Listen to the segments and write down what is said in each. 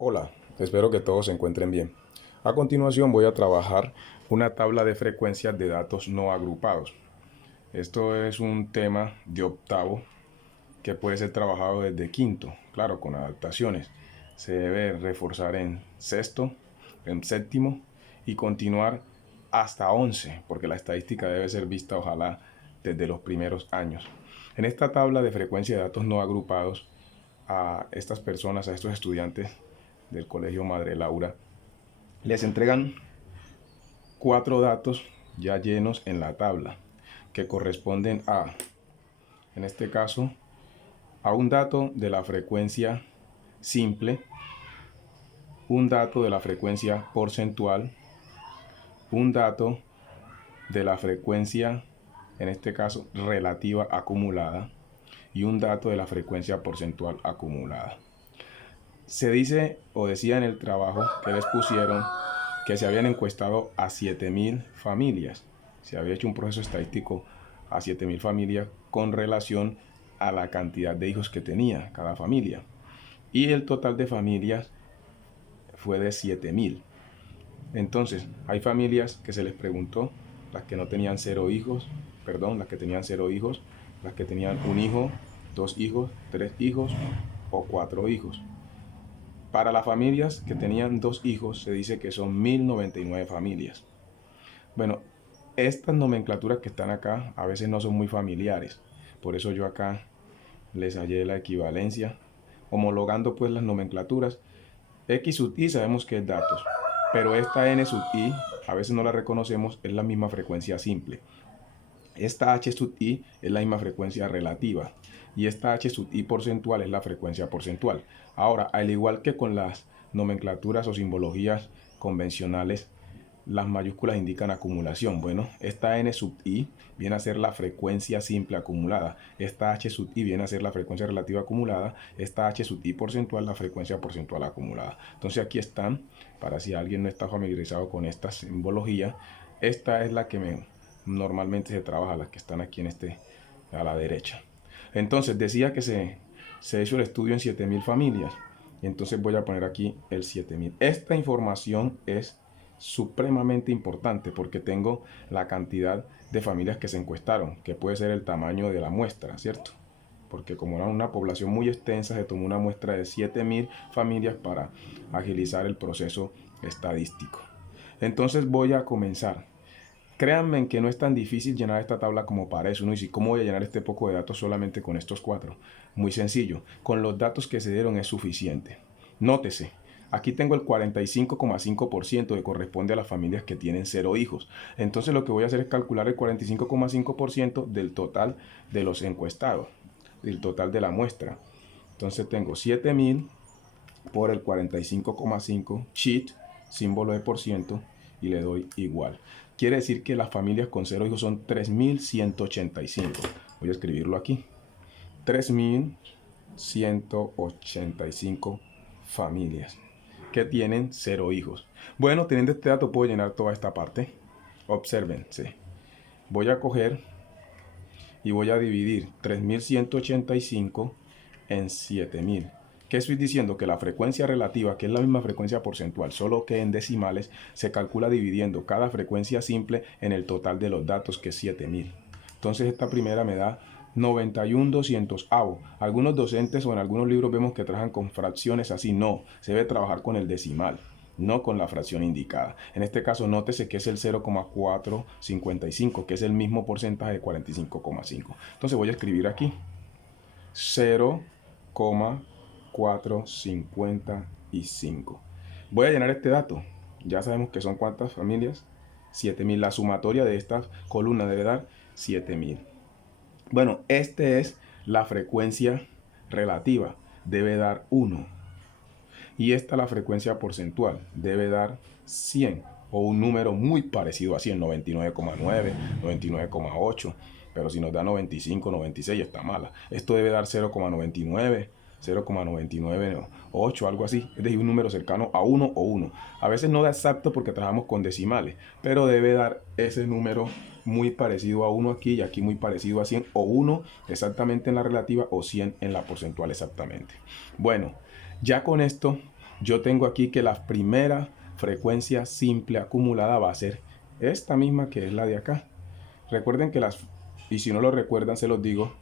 Hola, espero que todos se encuentren bien. A continuación voy a trabajar una tabla de frecuencias de datos no agrupados. Esto es un tema de octavo que puede ser trabajado desde quinto, claro, con adaptaciones. Se debe reforzar en sexto, en séptimo y continuar hasta 11, porque la estadística debe ser vista ojalá desde los primeros años. En esta tabla de frecuencia de datos no agrupados, a estas personas, a estos estudiantes del Colegio Madre Laura, les entregan 4 datos ya llenos en la tabla que corresponden en este caso, a un dato de la frecuencia simple, un dato de la frecuencia porcentual, un dato de la frecuencia, en este caso, relativa acumulada, y un dato de la frecuencia porcentual acumulada. Se dice o decía en el trabajo que les pusieron que se habían encuestado a 7.000 familias. Se había hecho un proceso estadístico a 7.000 familias con relación a la cantidad de hijos que tenía cada familia. Y el total de familias fue de 7.000. Entonces, hay familias que se les preguntó, las que no tenían 0 hijos, perdón, las que tenían 0 hijos, las que tenían un hijo, 2 hijos, 3 hijos o 4 hijos. Para las familias que tenían 2 hijos se dice que son 1.099 familias. Bueno, estas nomenclaturas que están acá a veces no son muy familiares. Por eso yo acá les hallé la equivalencia, homologando pues las nomenclaturas. X sub i sabemos que es datos, pero esta n sub i a veces no la reconocemos, es la misma frecuencia simple. Esta h sub i es la misma frecuencia relativa y esta h sub i porcentual es la frecuencia porcentual. Ahora, al igual que con las nomenclaturas o simbologías convencionales, las mayúsculas indican acumulación. Bueno, esta n sub i viene a ser la frecuencia simple acumulada, esta h sub i viene a ser la frecuencia relativa acumulada, esta h sub i porcentual la frecuencia porcentual acumulada. Entonces aquí están, para si alguien no está familiarizado con esta simbología, esta es la que normalmente se trabaja, las que están aquí a la derecha. Entonces decía que se hizo el estudio en 7.000 familias. Y entonces voy a poner aquí el 7.000. Esta información es supremamente importante porque tengo la cantidad de familias que se encuestaron, que puede ser el tamaño de la muestra, ¿cierto? Porque como era una población muy extensa, se tomó una muestra de 7.000 familias para agilizar el proceso estadístico. Entonces voy a comenzar. Créanme que no es tan difícil llenar esta tabla como parece. Uno dice, ¿cómo voy a llenar este poco de datos solamente con estos 4? Muy sencillo, con los datos que se dieron es suficiente. Nótese, aquí tengo el 45,5% que corresponde a las familias que tienen 0 hijos. Entonces lo que voy a hacer es calcular el 45,5% del total de los encuestados, del total de la muestra. Entonces tengo 7.000 por el 45,5, cheat, símbolo de por ciento, y le doy igual. Quiere decir que las familias con 0 hijos son 3.185. Voy a escribirlo aquí. 3.185 familias que tienen 0 hijos. Bueno, teniendo este dato puedo llenar toda esta parte. Obsérvense. Voy a coger y voy a dividir 3.185 en 7.000. ¿Qué estoy diciendo? Que la frecuencia relativa, que es la misma frecuencia porcentual, solo que en decimales, se calcula dividiendo cada frecuencia simple en el total de los datos, que es 7.000. Entonces esta primera me da 91/200. Algunos docentes o en algunos libros vemos que trabajan con fracciones así. No, se debe trabajar con el decimal, no con la fracción indicada. En este caso, nótese que es el 0,455, que es el mismo porcentaje de 45,5. Entonces voy a escribir aquí 0,455. Voy a llenar este dato. Ya sabemos que son cuántas familias. 7.000. La sumatoria de estas columnas debe dar 7.000. Bueno, esta es la frecuencia relativa. Debe dar 1. Y esta la frecuencia porcentual. Debe dar 100. O un número muy parecido a 100. 99,9, 99,8. Pero si nos da 95, 96 está mala. Esto debe dar 0,99, 0,998, algo así. Es decir, un número cercano a 1 o 1. A veces no da exacto porque trabajamos con decimales, pero debe dar ese número muy parecido a 1 aquí y aquí muy parecido a 100, o 1 exactamente en la relativa o 100 en la porcentual exactamente. Bueno, ya con esto yo tengo aquí que la primera frecuencia simple acumulada va a ser esta misma que es la de acá. Recuerden que y si no lo recuerdan se los digo,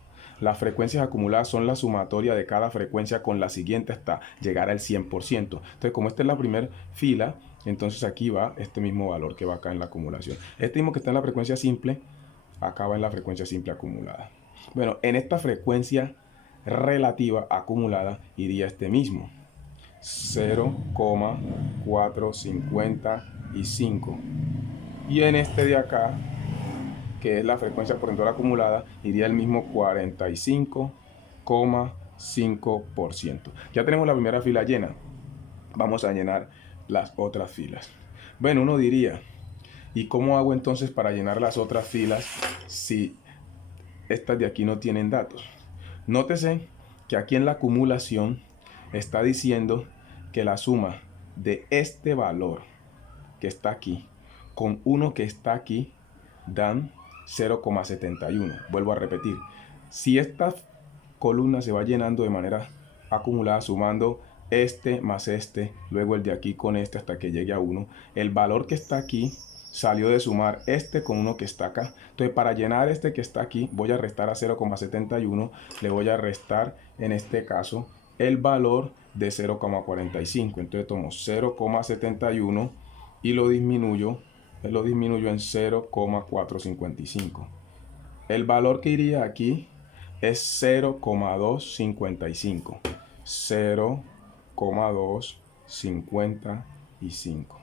las frecuencias acumuladas son la sumatoria de cada frecuencia con la siguiente hasta llegar al 100%. Entonces, como esta es la primera fila, entonces aquí va este mismo valor que va acá en la acumulación. Este mismo que está en la frecuencia simple, acá va en la frecuencia simple acumulada. Bueno, en esta frecuencia relativa acumulada iría este mismo. 0,455. Y en este de acá, que es la frecuencia porcentual acumulada, iría el mismo 45,5%. Ya tenemos la primera fila llena. Vamos a llenar las otras filas. Bueno, uno diría, ¿y cómo hago entonces para llenar las otras filas si estas de aquí no tienen datos? Nótese que aquí en la acumulación está diciendo que la suma de este valor que está aquí con uno que está aquí dan 0,71. Vuelvo a repetir, si esta columna se va llenando de manera acumulada sumando este más este, luego el de aquí con este hasta que llegue a 1, el valor que está aquí salió de sumar este con uno que está acá. Entonces, para llenar este que está aquí, voy a restar a 0,71, le voy a restar en este caso el valor de 0,45. Entonces tomo 0,71 y lo disminuyo en 0,455. El valor que iría aquí es 0,255. 0,255.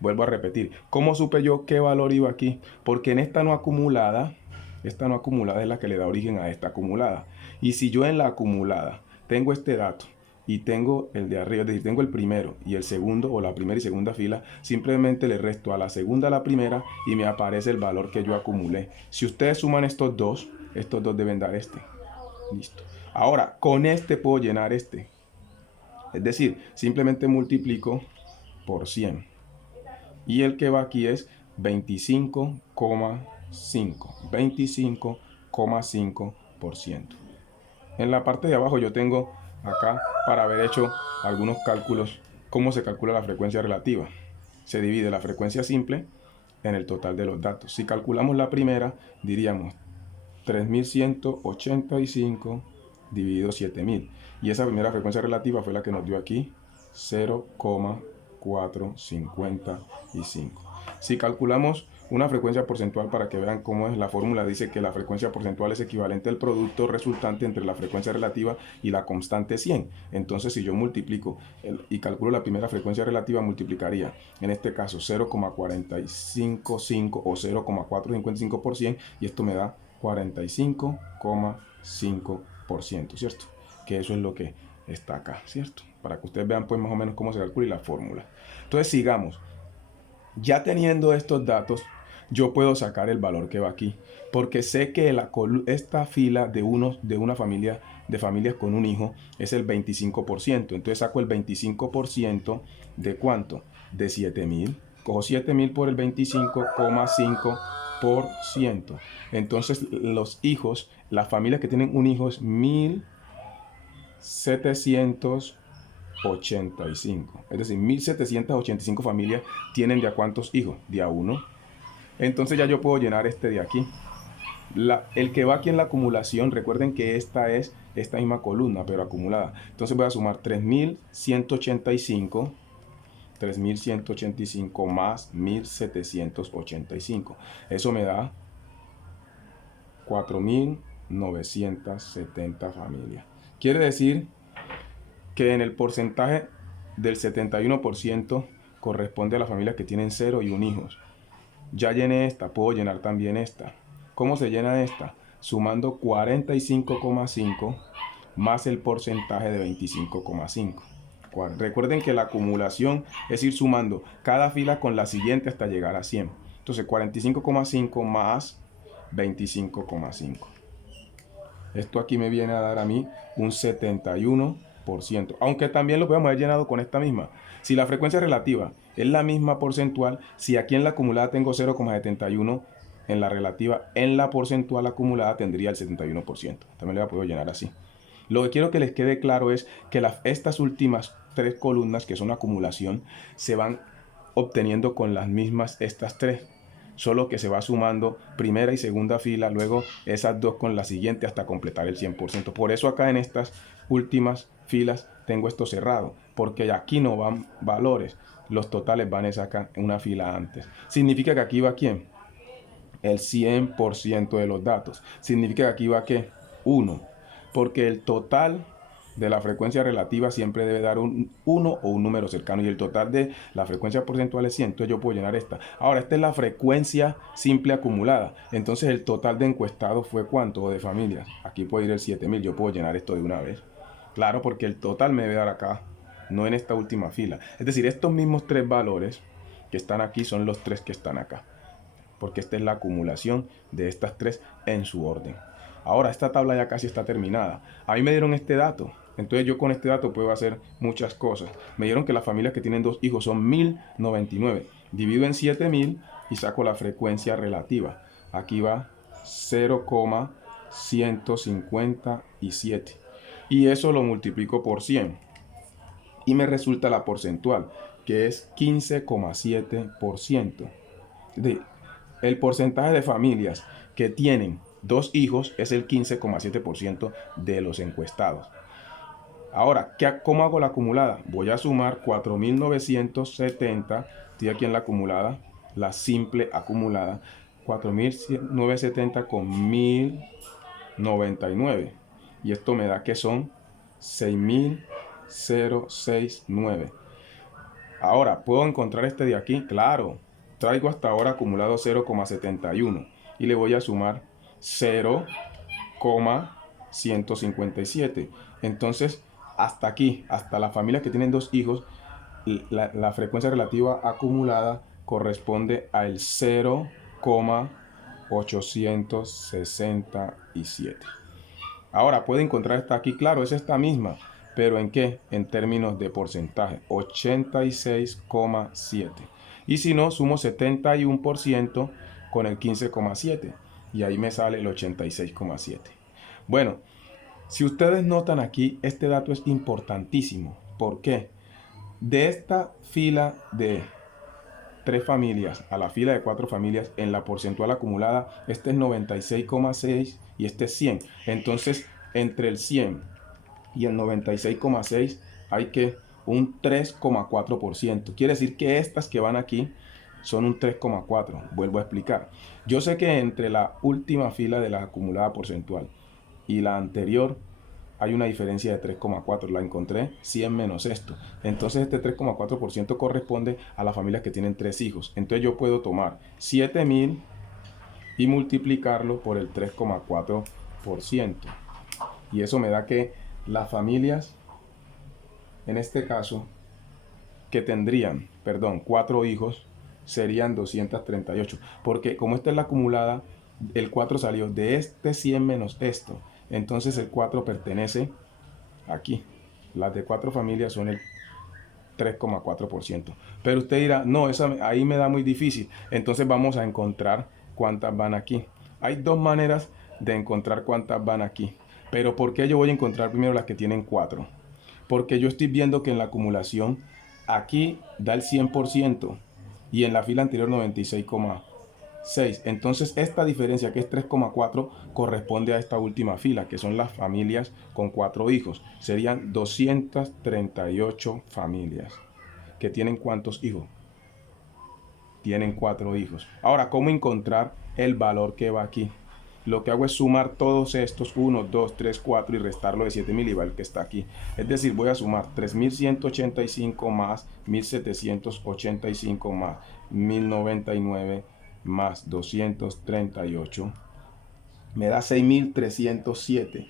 Vuelvo a repetir. ¿Cómo supe yo qué valor iba aquí? Porque en esta no acumulada es la que le da origen a esta acumulada. Y si yo en la acumulada tengo este dato y tengo el de arriba, es decir, tengo el primero y el segundo, o la primera y segunda fila, simplemente le resto a la segunda a la primera y me aparece el valor que yo acumulé. Si ustedes suman estos dos deben dar este. Listo. Ahora, con este puedo llenar este. Es decir, simplemente multiplico por 100. Y el que va aquí es 25,5. 25,5%. En la parte de abajo yo tengo acá para haber hecho algunos cálculos. ¿Cómo se calcula la frecuencia relativa? Se divide la frecuencia simple en el total de los datos. Si calculamos la primera, diríamos 3185 dividido 7000. Y esa primera frecuencia relativa fue la que nos dio aquí 0,455. Si calculamos una frecuencia porcentual, para que vean cómo es la fórmula, dice que la frecuencia porcentual es equivalente al producto resultante entre la frecuencia relativa y la constante 100. Entonces, si yo multiplico y calculo la primera frecuencia relativa, multiplicaría en este caso 0,455 o 0,455%, y esto me da 45,5%, ¿cierto? Que eso es lo que está acá, ¿cierto? Para que ustedes vean pues más o menos cómo se calcula y la fórmula. Entonces sigamos. Ya teniendo estos datos, yo puedo sacar el valor que va aquí, porque sé que esta fila de una familia, de familias con un hijo, es el 25%. Entonces saco el 25% de ¿cuánto? De 7000. Cojo 7000 por el 25,5%. Entonces los hijos, las familias que tienen un hijo es 1785. Es decir, 1785 familias tienen de a cuántos hijos, de a uno. Entonces ya yo puedo llenar este de aquí. El que va aquí en la acumulación, recuerden que esta es esta misma columna, pero acumulada. Entonces voy a sumar 3185 más 1785. Eso me da 4970 familias. Quiere decir que en el porcentaje del 71% corresponde a las familias que tienen 0 y 1 hijos. Ya llené esta, puedo llenar también esta. ¿Cómo se llena esta? Sumando 45,5 más el porcentaje de 25,5. Recuerden que la acumulación es ir sumando cada fila con la siguiente hasta llegar a 100. Entonces 45,5 más 25,5. Esto aquí me viene a dar a mí un 71%. Aunque también lo podemos haber llenado con esta misma. Si la frecuencia relativa es la misma porcentual, si aquí en la acumulada tengo 0,71, en la relativa, en la porcentual acumulada tendría el 71%. También la puedo llenar así. Lo que quiero que les quede claro es que estas últimas tres columnas, que son acumulación, se van obteniendo con las mismas estas tres, solo que se va sumando primera y segunda fila, luego esas dos con la siguiente hasta completar el 100%. Por eso acá en estas últimas filas tengo esto cerrado, porque aquí no van valores, los totales van acá en una fila antes. Significa que aquí va ¿quién? El 100% de los datos. Significa que aquí va ¿qué? 1, porque el total de la frecuencia relativa siempre debe dar un 1 o un número cercano, y el total de la frecuencia porcentual es 100, entonces yo puedo llenar esta. Ahora, esta es la frecuencia simple acumulada, entonces el total de encuestados fue ¿cuánto? O de familias, aquí puede ir el 7000, yo puedo llenar esto de una vez. Claro, porque el total me debe dar acá, no en esta última fila. Es decir, estos mismos tres valores que están aquí son los tres que están acá, porque esta es la acumulación de estas tres en su orden. Ahora, esta tabla ya casi está terminada. A mí me dieron este dato, entonces yo con este dato puedo hacer muchas cosas. Me dieron que las familias que tienen dos hijos son 1099. Divido en 7000 y saco la frecuencia relativa. Aquí va 0,157. Y eso lo multiplico por 100. Y me resulta la porcentual, que es 15,7%. El porcentaje de familias que tienen dos hijos es el 15,7% de los encuestados. Ahora, ¿cómo hago la acumulada? Voy a sumar 4.970, estoy aquí en la acumulada, la simple acumulada, 4.970 con 1.099. Y esto me da que son 6.069. Ahora, ¿puedo encontrar este de aquí? Claro, traigo hasta ahora acumulado 0,71 y le voy a sumar 0,157. Entonces, hasta aquí, hasta las familias que tienen dos hijos, la frecuencia relativa acumulada corresponde al 0,867. Ahora, puede encontrar esta aquí, claro, es esta misma, pero ¿en qué? En términos de porcentaje, 86,7. Y si no, sumo 71% con el 15,7 y ahí me sale el 86,7. Bueno, si ustedes notan aquí, este dato es importantísimo. ¿Por qué? De esta fila de 3 familias a la fila de 4 familias, en la porcentual acumulada, este es 96,6 y este es 100. Entonces, entre el 100 y el 96,6 hay que un 3,4%. Quiere decir que estas que van aquí son un 3,4. Vuelvo a explicar. Yo sé que entre la última fila de la acumulada porcentual y la anterior hay una diferencia de 3,4. La encontré 100 menos esto. Entonces este 3,4% corresponde a las familias que tienen 3 hijos. Entonces yo puedo tomar 7000 y multiplicarlo por el 3,4%. Y eso me da que las familias, en este caso, que tendrían, 4 hijos, serían 238. Porque como esta es la acumulada, el 4 salió de este 100 menos esto. Entonces el 4 pertenece aquí. Las de 4 familias son el 3,4%. Pero usted dirá, no, ahí me da muy difícil. Entonces vamos a encontrar cuántas van aquí. Hay dos maneras de encontrar cuántas van aquí. Pero ¿por qué yo voy a encontrar primero las que tienen 4? Porque yo estoy viendo que en la acumulación aquí da el 100% y en la fila anterior 96,6. Entonces esta diferencia, que es 3,4, corresponde a esta última fila, que son las familias con 4 hijos. Serían 238 familias que tienen ¿cuántos hijos? Tienen 4 hijos. Ahora, ¿cómo encontrar el valor que va aquí? Lo que hago es sumar todos estos 1, 2, 3, 4 y restarlo de 7000 y va el que está aquí. Es decir, voy a sumar 3185 más 1785 más 1099 más 238. Me da 6307.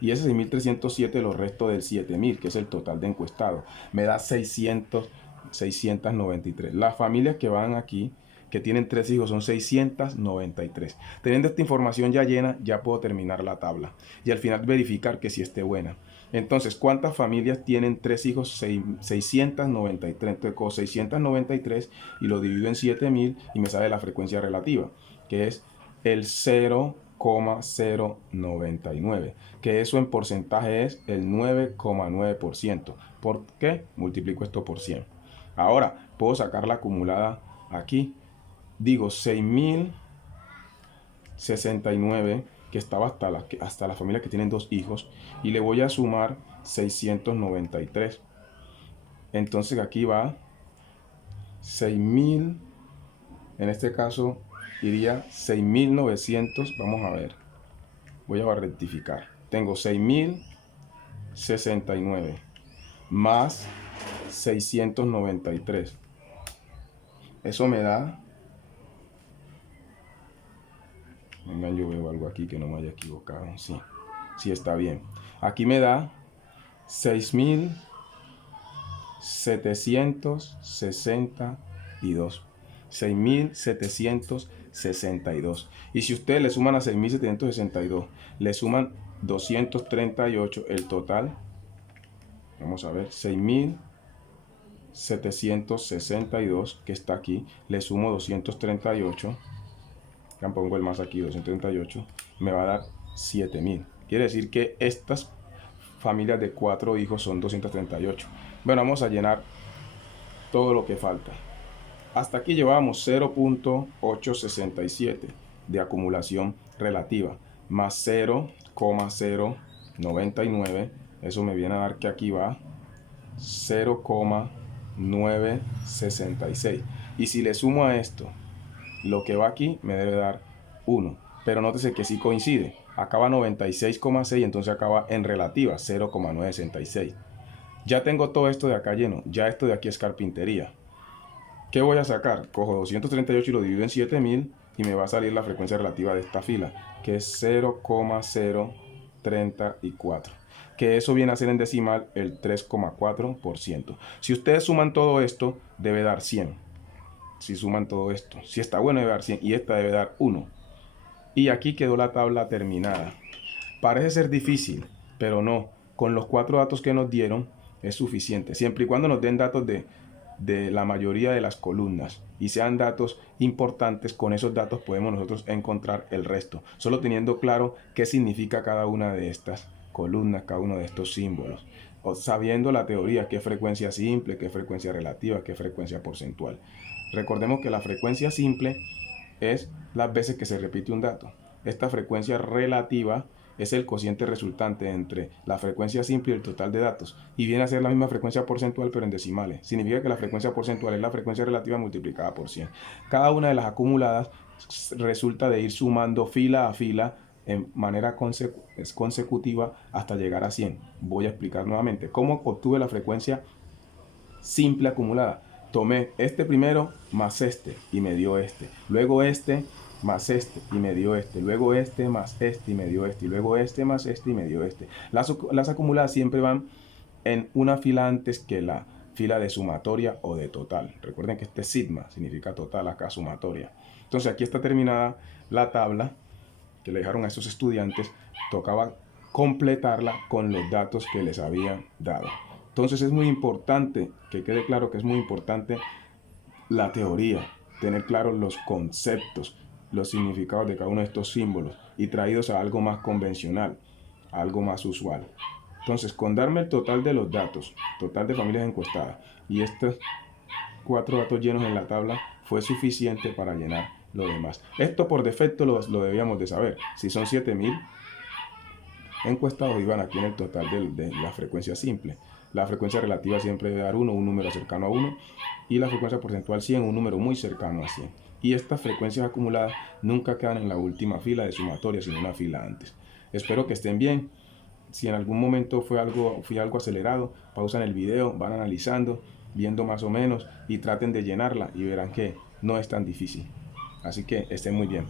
Y ese 6307 lo resto del 7000, que es el total de encuestados. Me da 693. Las familias que van aquí, que tienen 3 hijos, son 693. Teniendo esta información ya llena, ya puedo terminar la tabla y al final verificar que sí esté buena. Entonces, ¿cuántas familias tienen 3 hijos? 693. Entonces, cojo 693 y lo divido en 7000 y me sale la frecuencia relativa, que es el 0,099, que eso en porcentaje es el 9,9%. ¿Por qué? Multiplico esto por 100. Ahora, puedo sacar la acumulada aquí. Digo 6069, que estaba hasta la familia que tienen 2 hijos, y le voy a sumar 693. Entonces aquí va 6000, en este caso iría 6900. Vamos a ver, voy a rectificar. Tengo 6069 más 693. Eso me da, vengan, yo veo algo aquí que no me haya equivocado. Sí, sí está bien. Aquí me da 6762. 6762. Y si ustedes le suman a 6762, le suman 238, el total, vamos a ver, 6762, que está aquí, le sumo 238, ya pongo el más aquí, 238, me va a dar 7000. Quiere decir que estas familias de 4 hijos son 238. Bueno, vamos a llenar todo lo que falta. Hasta aquí llevamos 0.867 de acumulación relativa, más 0,099. Eso me viene a dar que aquí va 0,966. Y si le sumo a esto lo que va aquí, me debe dar 1. Pero nótese que sí coincide. Acaba 96,6, entonces acaba en relativa 0,966. Ya tengo todo esto de acá lleno. Ya esto de aquí es carpintería. ¿Qué voy a sacar? Cojo 238 y lo divido en 7000 y me va a salir la frecuencia relativa de esta fila, que es 0,034. Que eso viene a ser en decimal el 3,4%. Si ustedes suman todo esto, debe dar 100. Si suman todo esto, si está bueno, debe dar 100 y esta debe dar 1. Y aquí quedó la tabla terminada. Parece ser difícil, pero no. Con los 4 datos que nos dieron es suficiente, siempre y cuando nos den datos de la mayoría de las columnas y sean datos importantes. Con esos datos podemos nosotros encontrar el resto, solo teniendo claro qué significa cada una de estas columnas, cada uno de estos símbolos, o sabiendo la teoría, qué frecuencia simple, qué frecuencia relativa, qué frecuencia porcentual. Recordemos que la frecuencia simple es las veces que se repite un dato. Esta frecuencia relativa es el cociente resultante entre la frecuencia simple y el total de datos, y viene a ser la misma frecuencia porcentual pero en decimales. Significa que la frecuencia porcentual es la frecuencia relativa multiplicada por 100. Cada una de las acumuladas resulta de ir sumando fila a fila en manera consecutiva hasta llegar a 100. Voy a explicar nuevamente cómo obtuve la frecuencia simple acumulada. Tomé este primero más este y me dio este, luego este más este y me dio este, luego este más este y me dio este, y luego este más este y me dio este. Las acumuladas siempre van en una fila antes que la fila de sumatoria o de total. Recuerden que este sigma significa total, acá sumatoria. Entonces aquí está terminada la tabla que le dejaron a estos estudiantes. Tocaba completarla con los datos que les habían dado. Entonces es muy importante que quede claro que es muy importante la teoría, tener claros los conceptos, los significados de cada uno de estos símbolos y traídos a algo más convencional, a algo más usual. Entonces, con darme el total de los datos, total de familias encuestadas, y estos 4 datos llenos en la tabla, fue suficiente para llenar lo demás. Esto por defecto lo debíamos de saber. Si son 7000 encuestados, iban aquí en el total de la frecuencia simple. La frecuencia relativa siempre debe dar 1, un número cercano a 1, y la frecuencia porcentual 100, un número muy cercano a 100. Y estas frecuencias acumuladas nunca quedan en la última fila de sumatoria, sino una fila antes. Espero que estén bien. Si en algún momento fui algo acelerado, pausan el video, van analizando, viendo más o menos y traten de llenarla y verán que no es tan difícil. Así que estén muy bien.